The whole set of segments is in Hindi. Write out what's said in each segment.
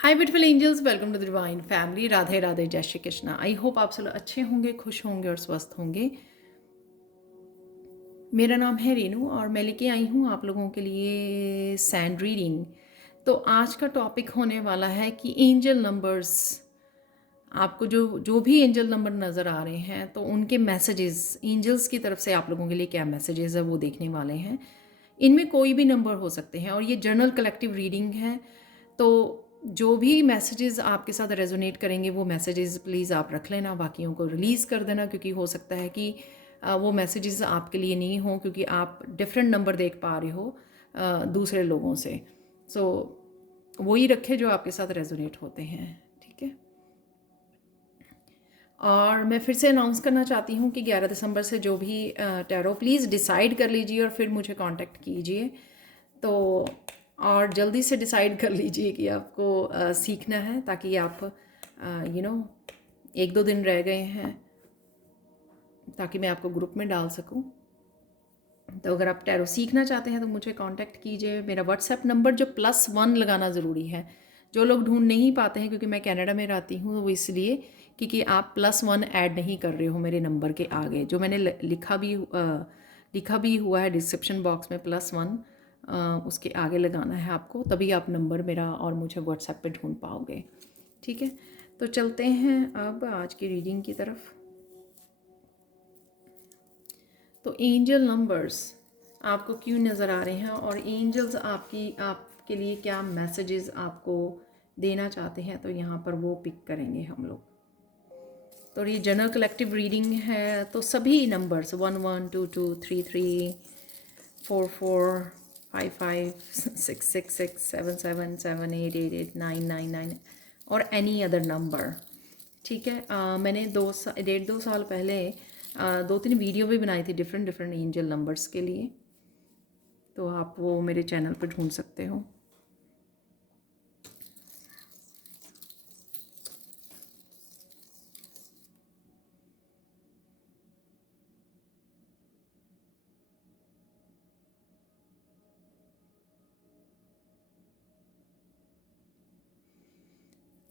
Hi beautiful angels, welcome to the divine family. Radhe Radhe, जय श्री कृष्णा। आई होप आप सब अच्छे होंगे, खुश होंगे और स्वस्थ होंगे। मेरा नाम है रेनू और मैं लेके आई हूँ आप लोगों के लिए सैंड रीडिंग। तो आज का टॉपिक होने वाला है कि एंजल नंबर्स, आपको जो जो भी एंजल नंबर नज़र आ रहे हैं तो उनके मैसेजेस, एंजल्स की तरफ से आप लोगों के लिए क्या मैसेजेस है वो देखने वाले हैं। इनमें कोई भी नंबर हो सकते हैं और ये जर्नल कलेक्टिव रीडिंग है। तो जो भी मैसेजेस आपके साथ रेजोनेट करेंगे वो मैसेजेस प्लीज़ आप रख लेना, बाकियों को रिलीज़ कर देना, क्योंकि हो सकता है कि वो मैसेजेस आपके लिए नहीं हो, क्योंकि आप डिफरेंट नंबर देख पा रहे हो दूसरे लोगों से। सो वही रखे जो आपके साथ रेजोनेट होते हैं, ठीक है। और मैं फिर से अनाउंस करना चाहती हूँ कि 11 दिसंबर से जो भी टैरो, प्लीज़ डिसाइड कर लीजिए और फिर मुझे कांटेक्ट कीजिए। तो और जल्दी से डिसाइड कर लीजिए कि आपको सीखना है, ताकि आप एक दो दिन रह गए हैं ताकि मैं आपको ग्रुप में डाल सकूं। तो अगर आप टैरो सीखना चाहते हैं तो मुझे कांटेक्ट कीजिए। मेरा व्हाट्सएप नंबर जो +1 लगाना ज़रूरी है, जो लोग ढूंढ नहीं पाते हैं, क्योंकि मैं कनाडा में रहती हूँ, वो इसलिए क्योंकि आप +1 ऐड नहीं कर रहे हो मेरे नंबर के आगे। जो मैंने लिखा भी हुआ है डिस्क्रिप्शन बॉक्स में +1, उसके आगे लगाना है आपको, तभी आप नंबर मेरा और मुझे व्हाट्सएप पे ढूंढ पाओगे, ठीक है। तो चलते हैं अब आज की रीडिंग की तरफ। तो एंजल नंबर्स आपको क्यों नज़र आ रहे हैं और एंजल्स आपके लिए क्या मैसेजेस आपको देना चाहते हैं, तो यहाँ पर वो पिक करेंगे हम लोग। तो ये जनरल कलेक्टिव रीडिंग है, तो सभी नंबर्स 112233 445566677778889999 और एनी अदर नंबर, ठीक है। मैंने 1.5-2 साल पहले 2-3 वीडियो भी बनाई थी डिफरेंट डिफरेंट एंजल नंबर्स के लिए, तो आप वो मेरे चैनल पर ढूंढ सकते हो।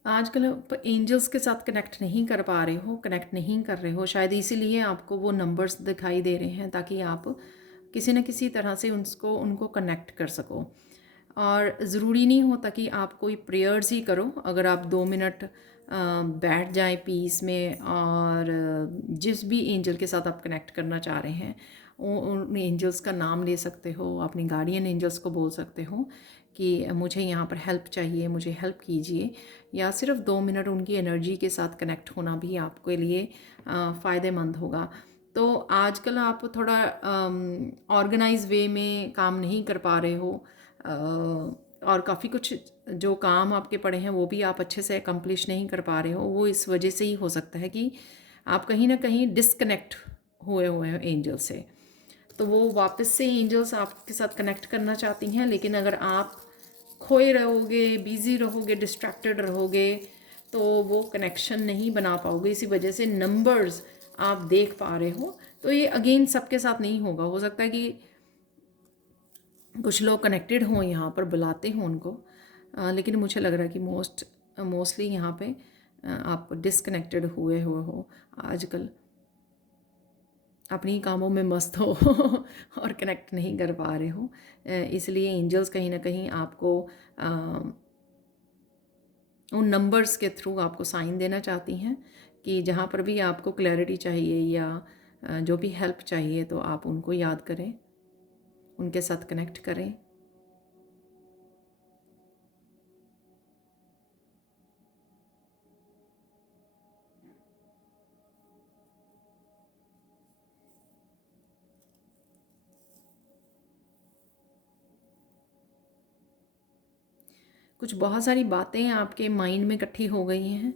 आजकल आप एंजल्स के साथ कनेक्ट नहीं कर पा रहे हो, कनेक्ट नहीं कर रहे हो, शायद इसीलिए आपको वो नंबर्स दिखाई दे रहे हैं, ताकि आप किसी न किसी तरह से उनको कनेक्ट कर सको। और ज़रूरी नहीं होता कि आप कोई प्रेयर्स ही करो। अगर आप 2 मिनट बैठ जाएं पीस में और जिस भी एंजल के साथ आप कनेक्ट करना चाह रहे हैं उन एंजल्स का नाम ले सकते हो, अपने गार्डियन एंजल्स को बोल सकते हो कि मुझे यहाँ पर हेल्प चाहिए, मुझे हेल्प कीजिए। या सिर्फ 2 मिनट उनकी एनर्जी के साथ कनेक्ट होना भी आपके लिए फ़ायदेमंद होगा। तो आजकल आप थोड़ा ऑर्गेनाइज वे में काम नहीं कर पा रहे हो, और काफ़ी कुछ जो काम आपके पड़े हैं वो भी आप अच्छे से अकम्प्लिश नहीं कर पा रहे हो। वो इस वजह से ही हो सकता है कि आप कहीं ना कहीं डिस्कनेक्ट हुए हैं एंजल से। तो वो वापस से एंजल्स आपके साथ कनेक्ट करना चाहती हैं, लेकिन अगर आप खोए रहोगे, बिज़ी रहोगे, डिस्ट्रैक्टेड रहोगे, तो वो कनेक्शन नहीं बना पाओगे। इसी वजह से नंबर्स आप देख पा रहे हो। तो ये अगेन सबके साथ नहीं होगा, हो सकता है कि कुछ लोग कनेक्टेड हों, यहाँ पर बुलाते हों उनको, लेकिन मुझे लग रहा है कि मोस्टली यहाँ पे आप डिसकनेक्टेड हुए हो आजकल, अपनी कामों में मस्त हो और कनेक्ट नहीं कर पा रहे हो। इसलिए एंजल्स कहीं ना कहीं आपको उन नंबर्स के थ्रू आपको साइन देना चाहती हैं कि जहाँ पर भी आपको क्लैरिटी चाहिए या जो भी हेल्प चाहिए, तो आप उनको याद करें, उनके साथ कनेक्ट करें। कुछ बहुत सारी बातें आपके माइंड में इकट्ठी हो गई हैं,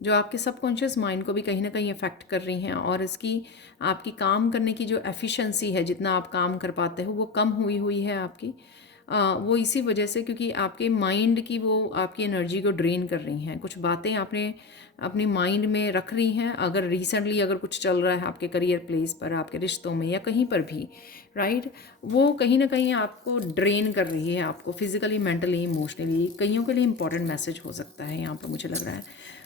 जो आपके सबकॉन्शियस माइंड को भी कहीं ना कहीं अफेक्ट कर रही हैं, और इसकी आपकी काम करने की जो एफिशिएंसी है, जितना आप काम कर पाते हो वो कम हुई है आपकी। वो इसी वजह से क्योंकि आपके माइंड की वो आपकी एनर्जी को ड्रेन कर रही हैं। कुछ बातें आपने अपनी माइंड में रख रही हैं, अगर रिसेंटली अगर कुछ चल रहा है आपके करियर प्लेस पर, आपके रिश्तों में या कहीं पर भी, राइट, वो कहीं ना कहीं आपको ड्रेन कर रही है, आपको फिजिकली, मेंटली, इमोशनली। कईयों के लिए इंपॉर्टेंट मैसेज हो सकता है यहाँ पर, मुझे लग रहा है।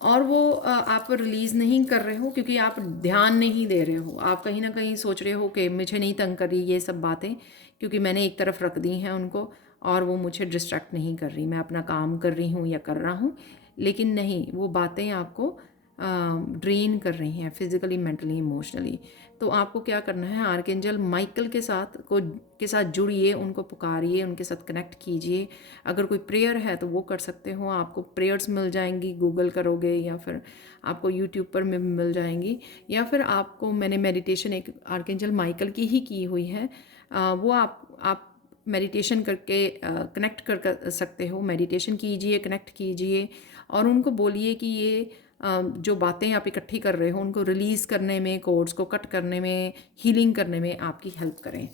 और वो आप रिलीज़ नहीं कर रहे हो क्योंकि आप ध्यान नहीं दे रहे हो। आप कहीं ना कहीं सोच रहे हो कि मुझे नहीं तंग कर रही ये सब बातें, क्योंकि मैंने एक तरफ रख दी हैं उनको और वो मुझे डिस्ट्रैक्ट नहीं कर रही, मैं अपना काम कर रही हूँ या कर रहा हूँ। लेकिन नहीं, वो बातें आपको ड्रेन कर रही हैं फिज़िकली, मेंटली, इमोशनली। तो आपको क्या करना है, आर्कएंजल माइकल के साथ जुड़िए, उनको पुकारिए, उनके साथ कनेक्ट कीजिए। अगर कोई प्रेयर है तो वो कर सकते हो, आपको प्रेयर्स मिल जाएंगी, गूगल करोगे या फिर आपको यूट्यूब पर मिल जाएंगी, या फिर आपको मैंने मेडिटेशन एक आर्कएंजल माइकल की ही की हुई है, वो आप मेडिटेशन करके कनेक्ट कर सकते हो। मेडिटेशन कीजिए, कनेक्ट कीजिए और उनको बोलिए कि ये जो बातें आप इकट्ठी कर रहे हो उनको रिलीज़ करने में, कोड्स को कट करने में, हीलिंग करने में आपकी हेल्प करें।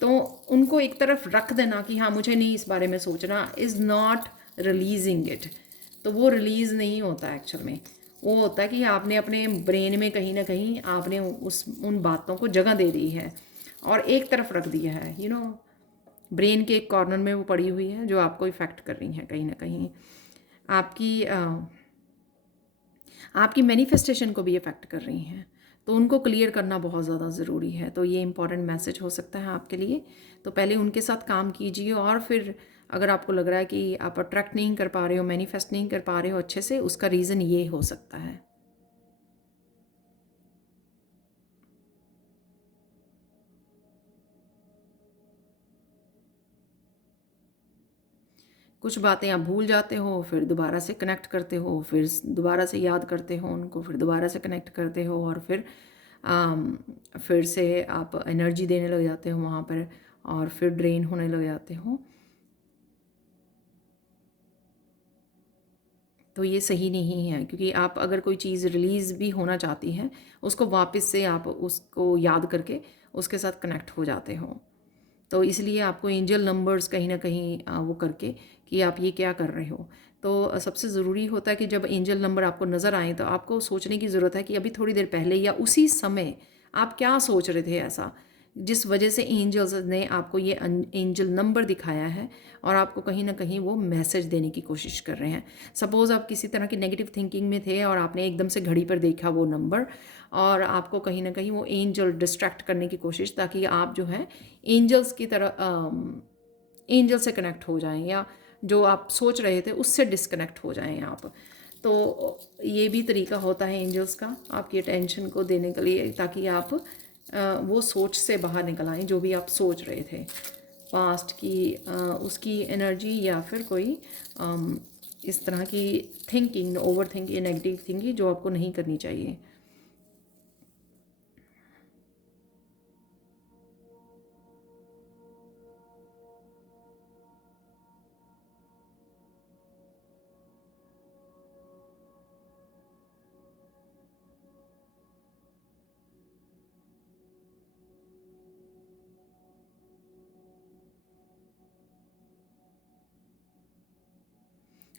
तो उनको एक तरफ रख देना कि हाँ मुझे नहीं इस बारे में सोचना, इज़ नॉट रिलीजिंग इट। तो वो रिलीज़ नहीं होता एक्चुअल में, वो होता है कि आपने अपने ब्रेन में कहीं ना कहीं आपने उन बातों को जगह दे दी है और एक तरफ रख दिया है, ब्रेन के एक कॉर्नर में वो पड़ी हुई है जो आपको इफ़ेक्ट कर रही हैं कहीं ना कहीं। आपकी मैनिफेस्टेशन को भी इफ़ेक्ट कर रही हैं। तो उनको क्लियर करना बहुत ज़्यादा ज़रूरी है। तो ये इंपॉर्टेंट मैसेज हो सकता है आपके लिए। तो पहले उनके साथ काम कीजिए और फिर अगर आपको लग रहा है कि आप अट्रैक्ट नहीं कर पा रहे हो, मैनिफेस्ट नहीं कर पा रहे हो अच्छे से, उसका रीज़न ये हो सकता है। कुछ बातें आप भूल जाते हो, फिर दोबारा से कनेक्ट करते हो, फिर दोबारा से याद करते हो उनको, फिर दोबारा से कनेक्ट करते हो और फिर से आप एनर्जी देने लग जाते हो वहाँ पर और फिर ड्रेन होने लग जाते हो। तो ये सही नहीं है क्योंकि आप अगर कोई चीज़ रिलीज़ भी होना चाहती हैं, उसको वापस से आप उसको याद करके उसके साथ कनेक्ट हो जाते हो। तो इसलिए आपको एंजल नंबर्स कहीं ना कहीं वो करके कि आप ये क्या कर रहे हो। तो सबसे ज़रूरी होता है कि जब एंजल नंबर आपको नज़र आए तो आपको सोचने की ज़रूरत है कि अभी थोड़ी देर पहले या उसी समय आप क्या सोच रहे थे ऐसा, जिस वजह से एंजल्स ने आपको ये एंजल नंबर दिखाया है और आपको कहीं ना कहीं वो मैसेज देने की कोशिश कर रहे हैं। सपोज़ आप किसी तरह की नेगेटिव थिंकिंग में थे और आपने एकदम से घड़ी पर देखा वो नंबर और आपको कहीं ना कहीं वो एंजल डिस्ट्रैक्ट करने की कोशिश, ताकि आप जो है एंजल्स की तरह एंजल से कनेक्ट हो जाएं या जो आप सोच रहे थे उससे डिस्कनेक्ट हो जाएं आप। तो ये भी तरीका होता है एंजल्स का आपकी अटेंशन को देने के लिए, ताकि आप वो सोच से बाहर निकल आएँ जो भी आप सोच रहे थे पास्ट की, उसकी एनर्जी या फिर कोई इस तरह की thinking, over thinking, negative thinking जो आपको नहीं करनी चाहिए।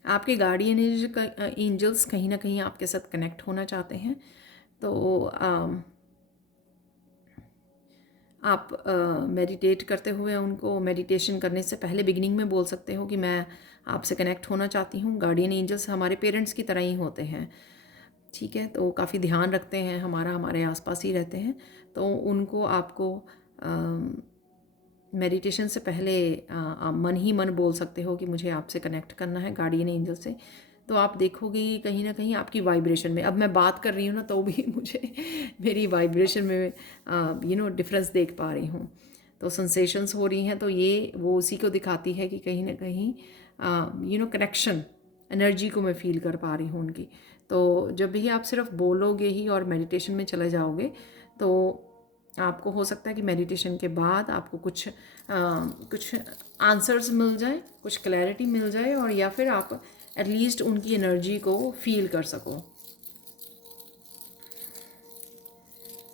आपके गार्डियन एंजल्स कहीं ना कहीं आपके साथ कनेक्ट होना चाहते हैं। तो आप मेडिटेट करते हुए उनको, मेडिटेशन करने से पहले बिगिनिंग में बोल सकते हो कि मैं आपसे कनेक्ट होना चाहती हूँ। गार्डियन एंजल्स हमारे पेरेंट्स की तरह ही होते हैं, ठीक है, तो काफ़ी ध्यान रखते हैं हमारा, हमारे आसपास ही रहते हैं। तो उनको आपको मेडिटेशन से पहले आप मन ही मन बोल सकते हो कि मुझे आपसे कनेक्ट करना है, गार्डियन एंजल से। तो आप देखोगे कहीं ना कहीं आपकी वाइब्रेशन में, अब मैं बात कर रही हूँ ना तो भी मुझे मेरी वाइब्रेशन में डिफरेंस देख पा रही हूँ। तो सेंसेशंस हो रही हैं, तो ये वो उसी को दिखाती है कि कहीं ना कहीं कनेक्शन, एनर्जी को मैं फील कर पा रही हूँ उनकी। तो जब भी आप सिर्फ बोलोगे ही और मेडिटेशन में चले जाओगे तो आपको हो सकता है कि मेडिटेशन के बाद आपको कुछ आंसर्स मिल जाए, कुछ क्लैरिटी मिल जाए, और या फिर आप एटलीस्ट उनकी एनर्जी को फील कर सको।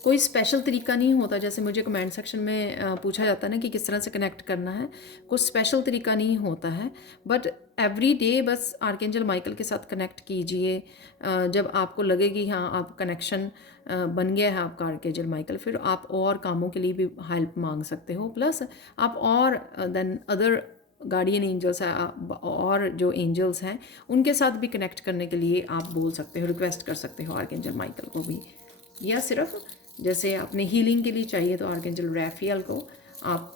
कोई स्पेशल तरीका नहीं होता, जैसे मुझे कमेंट सेक्शन में पूछा जाता है ना कि किस तरह से कनेक्ट करना है, कुछ स्पेशल तरीका नहीं होता है, बट एवरी डे बस आर्कएंजल माइकल के साथ कनेक्ट कीजिए। जब आपको लगे कि हाँ आप कनेक्शन बन गया है आपका आर्कएंजल माइकल, फिर आप और कामों के लिए भी हेल्प मांग सकते हो, प्लस आप और देन अदर गार्डियन एंजल्स है और जो एंजल्स हैं उनके साथ भी कनेक्ट करने के लिए आप बोल सकते हो, रिक्वेस्ट कर सकते हो आर्कएंजल माइकल को भी। या सिर्फ जैसे अपने हीलिंग के लिए चाहिए तो आर्कएंजल रैफियल को आप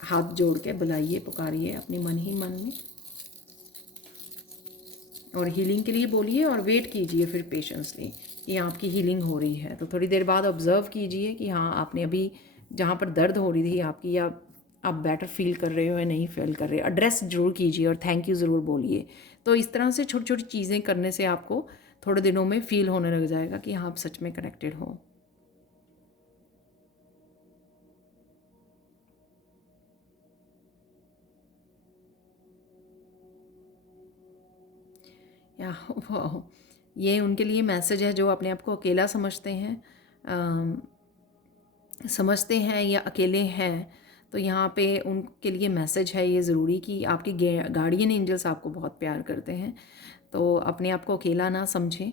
हाथ जोड़ के बुलाइए, पुकारिए अपने मन ही मन में, और हीलिंग के लिए बोलिए और वेट कीजिए फिर पेशेंसली कि आपकी हीलिंग हो रही है। तो थोड़ी देर बाद ऑब्ज़र्व कीजिए कि हाँ आपने अभी जहाँ पर दर्द हो रही थी आपकी, या आप बेटर फील कर रहे हो या नहीं फील कर रहे, एड्रेस ज़रूर कीजिए और थैंक यू ज़रूर बोलिए। तो इस तरह से छोटी छोटी चीज़ें करने से आपको थोड़े दिनों में फ़ील होने लग जाएगा कि हाँ आप सच में कनेक्टेड हो। या वाह, ये उनके लिए मैसेज है जो अपने आप को अकेला समझते हैं या अकेले हैं। तो यहाँ पे उनके लिए मैसेज है ये ज़रूरी कि आपके गार्डियन एंजल्स आपको बहुत प्यार करते हैं, तो अपने आप को अकेला ना समझें।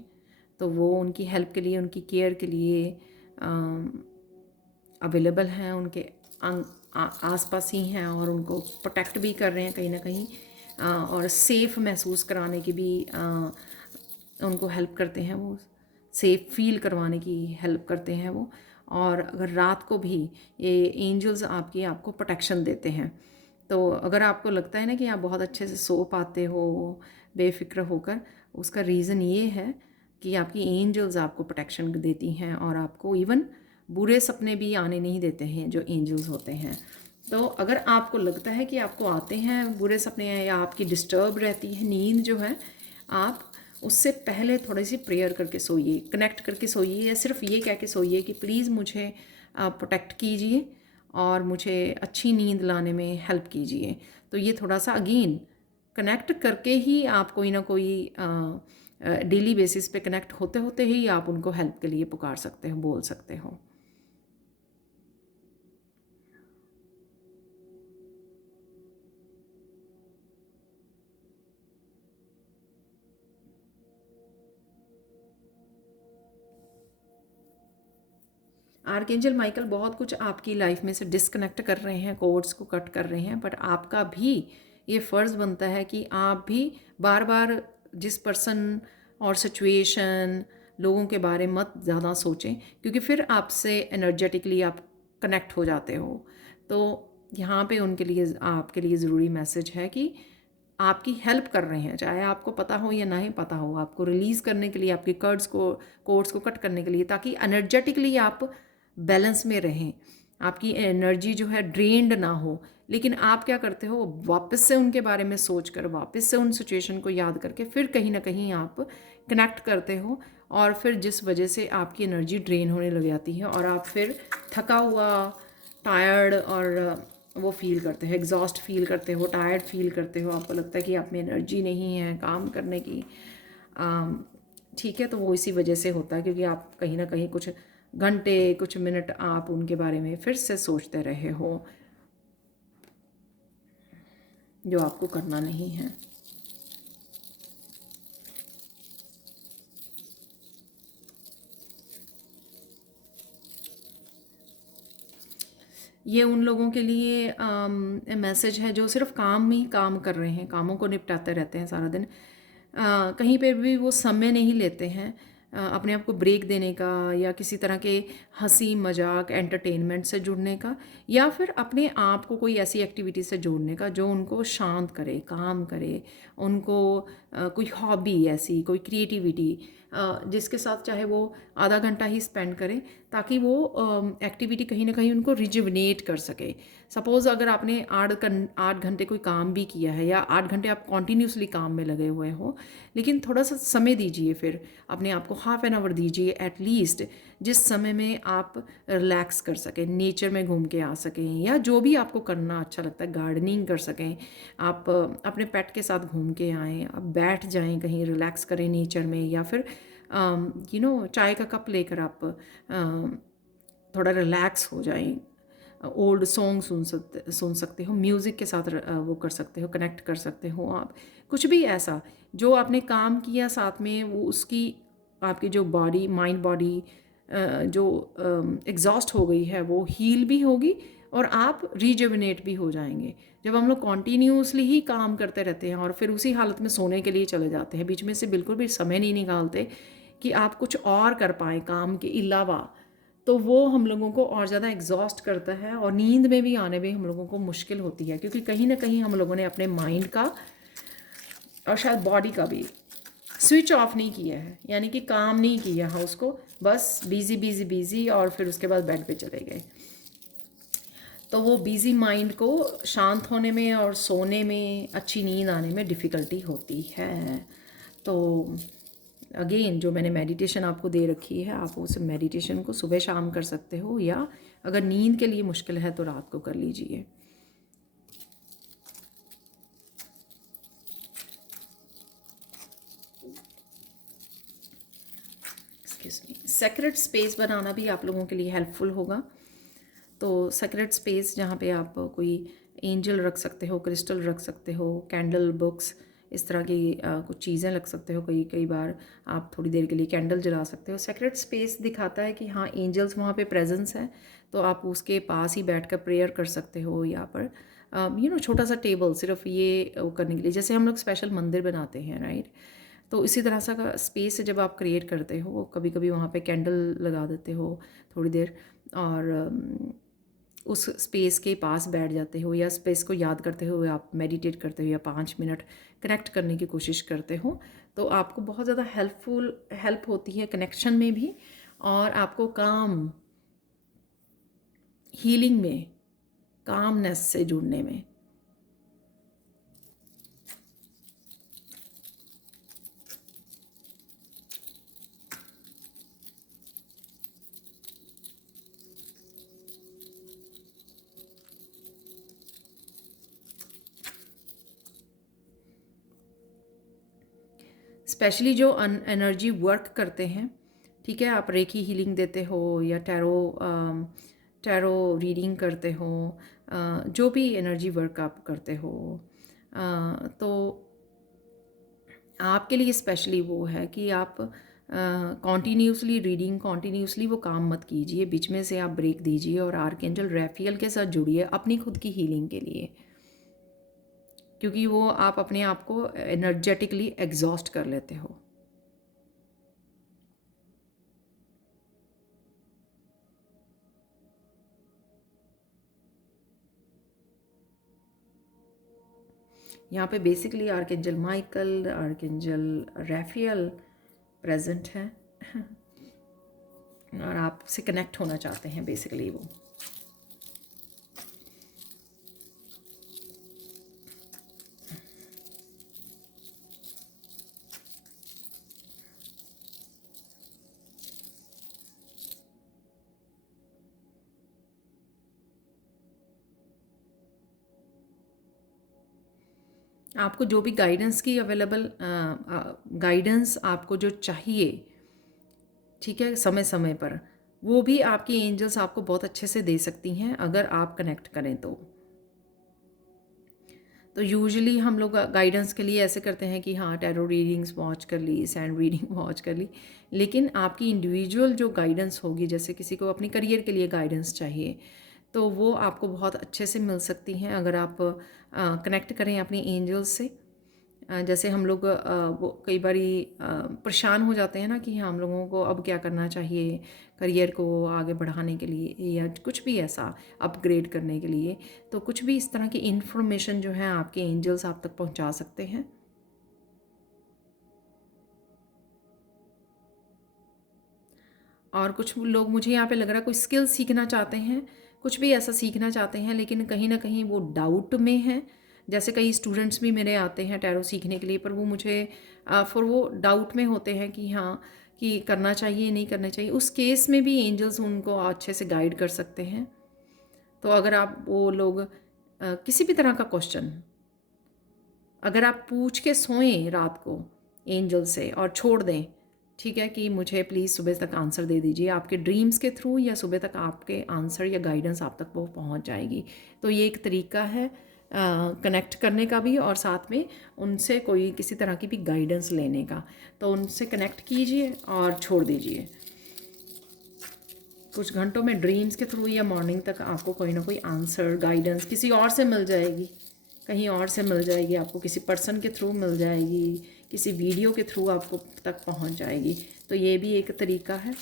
तो वो उनकी हेल्प के लिए, उनकी केयर के लिए अवेलेबल हैं, उनके आसपास ही हैं और उनको प्रोटेक्ट भी कर रहे हैं कहीं ना कहीं, और सेफ़ महसूस कराने की भी उनको हेल्प करते हैं, वो सेफ़ फील करवाने की हेल्प करते हैं वो। और अगर रात को भी ये एंजल्स आपको प्रोटेक्शन देते हैं। तो अगर आपको लगता है ना कि आप बहुत अच्छे से सो पाते हो बेफिक्र होकर, उसका रीज़न ये है कि आपकी एंजल्स आपको प्रोटेक्शन देती हैं और आपको इवन बुरे सपने भी आने नहीं देते हैं जो एंजल्स होते हैं। तो अगर आपको लगता है कि आपको आते हैं बुरे सपने या आपकी डिस्टर्ब रहती है नींद जो है, आप उससे पहले थोड़ी सी प्रेयर करके सोइए, कनेक्ट करके सोइए, या सिर्फ ये कह के सोइए कि प्लीज़ मुझे प्रोटेक्ट कीजिए और मुझे अच्छी नींद लाने में हेल्प कीजिए। तो ये थोड़ा सा अगेन कनेक्ट करके ही आप कोई ना कोई डेली बेसिस पे कनेक्ट होते होते ही आप उनको हेल्प के लिए पुकार सकते हो, बोल सकते हो। आर्कएंजल माइकल बहुत कुछ आपकी लाइफ में से डिस्कनेक्ट कर रहे हैं, कोड्स को कट कर रहे हैं, बट आपका भी ये फ़र्ज़ बनता है कि आप भी बार बार जिस पर्सन और सिचुएशन लोगों के बारे में मत ज़्यादा सोचें, क्योंकि फिर आपसे एनर्जेटिकली आप कनेक्ट हो जाते हो। तो यहाँ पे उनके लिए, आपके लिए ज़रूरी मैसेज है कि आपकी हेल्प कर रहे हैं, चाहे आपको पता हो या नहीं पता हो, आपको रिलीज़ करने के लिए, आपके कोड्स को कट करने के लिए, ताकि एनर्जेटिकली आप बैलेंस में रहें, आपकी एनर्जी जो है ड्रेन्ड ना हो। लेकिन आप क्या करते हो, वापस से उनके बारे में सोच कर, वापस से उन सिचुएशन को याद करके फिर कहीं ना कहीं आप कनेक्ट करते हो, और फिर जिस वजह से आपकी एनर्जी ड्रेन होने लग जाती है और आप फिर थका हुआ, टायर्ड और वो फील करते हो, एग्जॉस्ट फील करते हो, टायर्ड फील करते हो, आपको लगता है कि आप में एनर्जी नहीं है काम करने की। ठीक है, तो वो इसी वजह से होता है क्योंकि आप कहीं ना कहीं कुछ घंटे, कुछ मिनट आप उनके बारे में फिर से सोचते रहे हो, जो आपको करना नहीं है। ये उन लोगों के लिए मैसेज है जो सिर्फ काम ही काम कर रहे हैं, कामों को निपटाते रहते हैं सारा दिन, कहीं पे भी वो समय नहीं लेते हैं अपने आप को ब्रेक देने का, या किसी तरह के हंसी मजाक एंटरटेनमेंट से जुड़ने का, या फिर अपने आप को कोई ऐसी एक्टिविटी से जोड़ने का जो उनको शांत करे, काम करे, उनको कोई हॉबी ऐसी, कोई क्रिएटिविटी जिसके साथ चाहे वो आधा घंटा ही स्पेंड करें, ताकि वो एक्टिविटी कहीं ना कहीं उनको रिजुवनेट कर सके। सपोज़ अगर आपने 8 घंटे कोई काम भी किया है, या 8 घंटे आप कॉन्टीन्यूसली काम में लगे हुए हो, लेकिन थोड़ा सा समय दीजिए, फिर अपने आप को हाफ एन आवर दीजिए एटलीस्ट, जिस समय में आप रिलैक्स कर सकें, नेचर में घूम के आ सकें, या जो भी आपको करना अच्छा लगता है, गार्डनिंग कर सकें, आप अपने पेट के साथ घूम के आएँ, आप बैठ जाएं कहीं, रिलैक्स करें नेचर में, या फिर चाय का कप लेकर आप थोड़ा रिलैक्स हो जाएं, ओल्ड सॉन्ग सुन सकते हो, म्यूज़िक के साथ वो कर सकते हो, कनेक्ट कर सकते हो आप। कुछ भी ऐसा जो आपने काम किया साथ में, वो उसकी आपकी जो बॉडी, माइंड बॉडी जो एग्जॉस्ट हो गई है वो हील भी होगी और आप रिजुविनेट भी हो जाएंगे। जब हम लोग कॉन्टीन्यूसली ही काम करते रहते हैं और फिर उसी हालत में सोने के लिए चले जाते हैं, बीच में से बिल्कुल भी समय नहीं निकालते कि आप कुछ और कर पाएँ काम के अलावा, तो वो हम लोगों को और ज़्यादा एग्जॉस्ट करता है और नींद में भी आने में हम लोगों को मुश्किल होती है, क्योंकि कहीं ना कहीं हम लोगों ने अपने माइंड का और शायद बॉडी का भी स्विच ऑफ नहीं किया है, यानी कि काम नहीं किया है उसको, बस बिज़ी बिज़ी बिज़ी और फिर उसके बाद बेड पे चले गए। तो वो बिज़ी माइंड को शांत होने में और सोने में, अच्छी नींद आने में डिफ़िकल्टी होती है। तो अगेन जो मैंने मेडिटेशन आपको दे रखी है, आप उस मेडिटेशन को सुबह शाम कर सकते हो, या अगर नींद के लिए मुश्किल है तो रात को कर लीजिए। सेक्रेट स्पेस बनाना भी आप लोगों के लिए हेल्पफुल होगा। तो सेक्रेट स्पेस जहाँ पे आप कोई एंजल रख सकते हो, क्रिस्टल रख सकते हो, कैंडल, बुक्स, इस तरह की कुछ चीज़ें रख सकते हो। कई बार आप थोड़ी देर के लिए कैंडल जला सकते हो। सेक्रेट स्पेस दिखाता है कि हाँ, एंजल्स वहाँ पे प्रेजेंस है, तो आप उसके पास ही बैठकर प्रेयर कर सकते हो। यहाँ पर छोटा सा टेबल सिर्फ ये करने के लिए, जैसे हम लोग स्पेशल मंदिर बनाते हैं, राइट। तो इसी तरह सा का स्पेस जब आप क्रिएट करते हो, कभी कभी वहाँ पे कैंडल लगा देते हो थोड़ी देर, और उस स्पेस के पास बैठ जाते हो, या स्पेस को याद करते हुए आप मेडिटेट करते हो, या 5 मिनट कनेक्ट करने की कोशिश करते हो, तो आपको बहुत ज़्यादा हेल्प होती है कनेक्शन में भी, और आपको काम, हीलिंग में, कामनेस से जुड़ने में। स्पेशली जो एनर्जी वर्क करते हैं, ठीक है, आप रेकी हीलिंग देते हो या टैरो रीडिंग करते हो, जो भी एनर्जी वर्क आप करते हो, तो आपके लिए स्पेशली वो है कि आप कॉन्टीन्यूसली रीडिंग, कॉन्टीन्यूसली वो काम मत कीजिए, बीच में से आप ब्रेक दीजिए और आर्कएंजल रैफियल के साथ जुड़िए अपनी खुद की हीलिंग के लिए, क्योंकि वो आप अपने आप को एनर्जेटिकली एग्जॉस्ट कर लेते हो। यहाँ पे basically Archangel Michael, Archangel Raphael present हैं और आपसे कनेक्ट होना चाहते हैं बेसिकली वो। आपको जो भी गाइडेंस की अवेलेबल गाइडेंस आपको जो चाहिए, ठीक है, समय समय पर, वो भी आपकी एंजल्स आपको बहुत अच्छे से दे सकती हैं अगर आप कनेक्ट करें तो यूजुअली हम लोग गाइडेंस के लिए ऐसे करते हैं कि हाँ, टैरो रीडिंग्स वॉच कर ली, सैंड रीडिंग वॉच कर ली, लेकिन आपकी इंडिविजुअल जो गाइडेंस होगी, जैसे किसी को अपनी करियर के लिए गाइडेंस चाहिए, तो वो आपको बहुत अच्छे से मिल सकती हैं अगर आप कनेक्ट करें अपनी एंजल्स से। जैसे हम लोग वो कई बारी परेशान हो जाते हैं ना कि हाँ, हम लोगों को अब क्या करना चाहिए करियर को आगे बढ़ाने के लिए, या कुछ भी ऐसा अपग्रेड करने के लिए, तो कुछ भी इस तरह की इन्फॉर्मेशन जो है आपके एंजल्स आप तक पहुंचा सकते हैं। और कुछ लोग, मुझे यहाँ पे लग रहा है, कोई स्किल सीखना चाहते हैं, कुछ भी ऐसा सीखना चाहते हैं, लेकिन कहीं ना कहीं वो डाउट में है। जैसे कई स्टूडेंट्स भी मेरे आते हैं टैरो सीखने के लिए, पर वो मुझे फिर वो डाउट में होते हैं कि हाँ, कि करना चाहिए नहीं करना चाहिए। उस केस में भी एंजल्स उनको अच्छे से गाइड कर सकते हैं। तो अगर आप वो लोग किसी भी तरह का क्वेश्चन अगर आप पूछ के सोएं रात को एंजल से और छोड़ दें, ठीक है, कि मुझे प्लीज़ सुबह तक आंसर दे दीजिए। आपके ड्रीम्स के थ्रू या सुबह तक आपके आंसर या गाइडेंस आप तक वो पहुंच जाएगी। तो ये एक तरीका है कनेक्ट करने का भी, और साथ में उनसे कोई किसी तरह की भी गाइडेंस लेने का। तो उनसे कनेक्ट कीजिए और छोड़ दीजिए। कुछ घंटों में ड्रीम्स के थ्रू या मॉर्निंग तक आपको कोई ना कोई आंसर, गाइडेंस किसी और से मिल जाएगी, कहीं और से मिल जाएगी, आपको किसी पर्सन के थ्रू मिल जाएगी, किसी वीडियो के थ्रू आपको तक पहुंच जाएगी। तो ये भी एक तरीका है,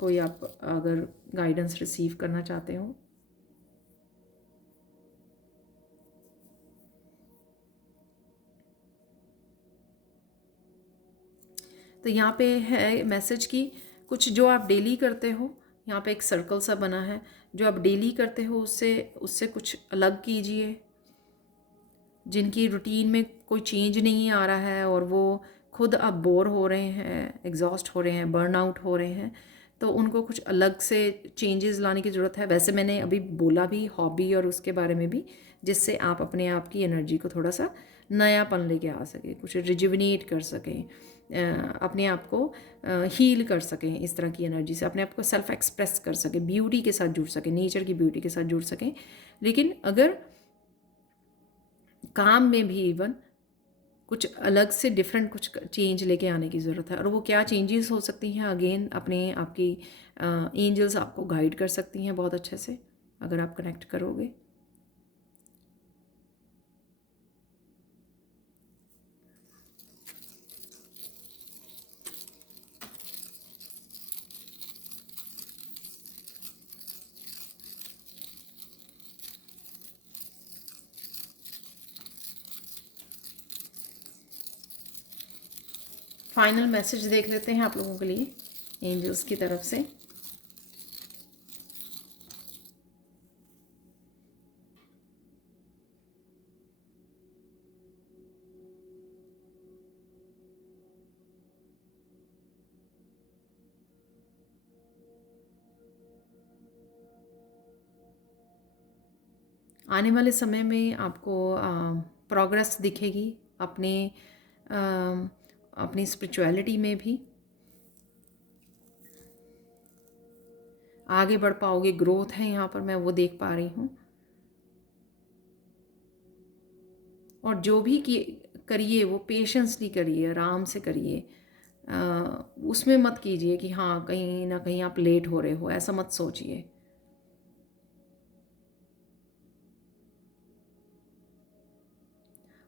कोई आप अगर गाइडेंस रिसीव करना चाहते हो। तो यहाँ पे है मैसेज की कुछ जो आप डेली करते हो, यहाँ पे एक सर्कल सा बना है, जो आप डेली करते हो उससे उससे कुछ अलग कीजिए। जिनकी रूटीन में कोई चेंज नहीं आ रहा है और वो खुद अब बोर हो रहे हैं, एग्जॉस्ट हो रहे हैं, बर्न आउट हो रहे हैं, तो उनको कुछ अलग से चेंजेस लाने की ज़रूरत है। वैसे मैंने अभी बोला भी हॉबी और उसके बारे में भी, जिससे आप अपने आप की एनर्जी को थोड़ा सा नयापन लेके आ सकें, कुछ रिजुविनेट कर सकें, अपने आप को हील कर सकें, इस तरह की एनर्जी से अपने आप को सेल्फ एक्सप्रेस कर सकें, ब्यूटी के साथ जुड़ सकें, नेचर की ब्यूटी के साथ जुड़ सकें। लेकिन अगर काम में भी इवन कुछ अलग से डिफरेंट कुछ चेंज लेके आने की ज़रूरत है। और वो क्या चेंजेस हो सकती हैं, अगेन अपने आपकी एंजल्स आपको गाइड कर सकती हैं बहुत अच्छे से, अगर आप कनेक्ट करोगे। फाइनल मैसेज देख लेते हैं आप लोगों के लिए एंजल्स की तरफ से। आने वाले समय में आपको प्रोग्रेस दिखेगी अपने अपनी स्पिरिचुअलिटी में भी आगे बढ़ पाओगे, ग्रोथ है यहाँ पर, मैं वो देख पा रही हूँ। और जो भी करिए वो पेशेंसली करिए, आराम से करिए, उसमें मत कीजिए कि हाँ कहीं ना कहीं आप लेट हो रहे हो, ऐसा मत सोचिए।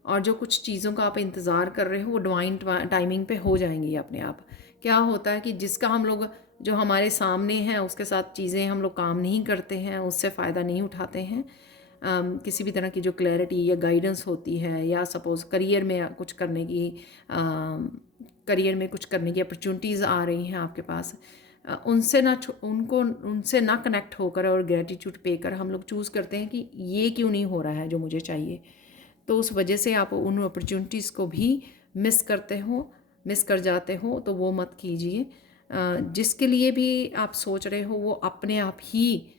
और जो कुछ चीज़ों का आप इंतज़ार कर रहे हो वो डिवाइन टाइमिंग पे हो जाएंगी अपने आप। क्या होता है कि जिसका हम लोग, जो हमारे सामने हैं उसके साथ चीज़ें हम लोग काम नहीं करते हैं, उससे फ़ायदा नहीं उठाते हैं, किसी भी तरह की जो क्लैरिटी या गाइडेंस होती है, या सपोज़ करियर में कुछ करने की करियर में कुछ करने की अपॉर्चुनिटीज़ आ रही हैं आपके पास, उनसे ना कनेक्ट होकर और ग्रेटिट्यूड पे कर हम लोग चूज़ करते हैं कि ये क्यों नहीं हो रहा है जो मुझे चाहिए। तो उस वजह से आप उन अपॉर्चुनिटीज़ को भी मिस कर जाते हो, तो वो मत कीजिए। जिसके लिए भी आप सोच रहे हो वो अपने आप ही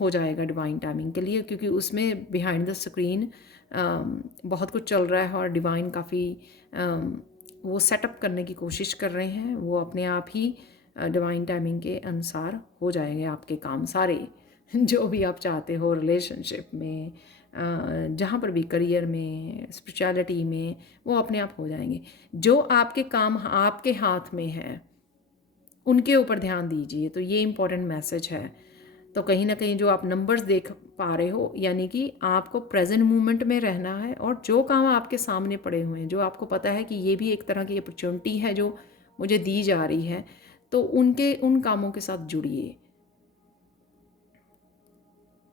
हो जाएगा डिवाइन टाइमिंग के लिए, क्योंकि उसमें बिहाइंड द स्क्रीन बहुत कुछ चल रहा है और डिवाइन काफ़ी वो सेटअप करने की कोशिश कर रहे हैं। वो अपने आप ही डिवाइन टाइमिंग के अनुसार हो जाएंगे आपके काम सारे जो भी आप चाहते हो, रिलेशनशिप में, जहाँ पर भी, करियर में, स्पिरिचुअलिटी में, वो अपने आप हो जाएंगे। जो आपके काम आपके हाथ में है उनके ऊपर ध्यान दीजिए। तो ये इम्पोर्टेंट मैसेज है। तो कहीं ना कहीं जो आप नंबर्स देख पा रहे हो, यानी कि आपको प्रेजेंट मोमेंट में रहना है, और जो काम आपके सामने पड़े हुए हैं, जो आपको पता है कि ये भी एक तरह की अपॉर्चुनिटी है जो मुझे दी जा रही है, तो उन कामों के साथ जुड़िए।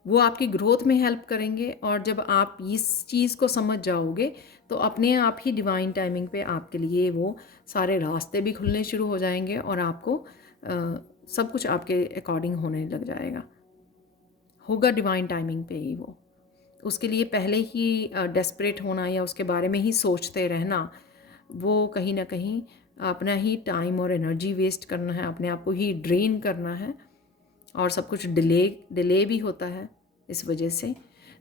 वो आपकी ग्रोथ में हेल्प करेंगे। और जब आप इस चीज़ को समझ जाओगे तो अपने आप ही डिवाइन टाइमिंग पे आपके लिए वो सारे रास्ते भी खुलने शुरू हो जाएंगे, और आपको सब कुछ आपके अकॉर्डिंग होने लग जाएगा, होगा डिवाइन टाइमिंग पे ही वो। उसके लिए पहले ही डेस्परेट होना या उसके बारे में ही सोचते रहना, वो कहीं ना कहीं अपना ही टाइम और एनर्जी वेस्ट करना है, अपने आप को ही ड्रेन करना है, और सब कुछ डिले भी होता है इस वजह से।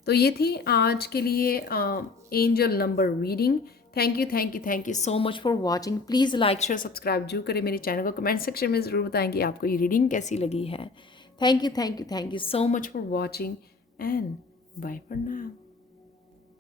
तो ये थी आज के लिए angel number reading. Thank you so much for watching. Please like share subscribe जरूर करें मेरे चैनल को। कमेंट सेक्शन में ज़रूर बताएं कि आपको ये रीडिंग कैसी लगी है। Thank you so much for watching and bye for now.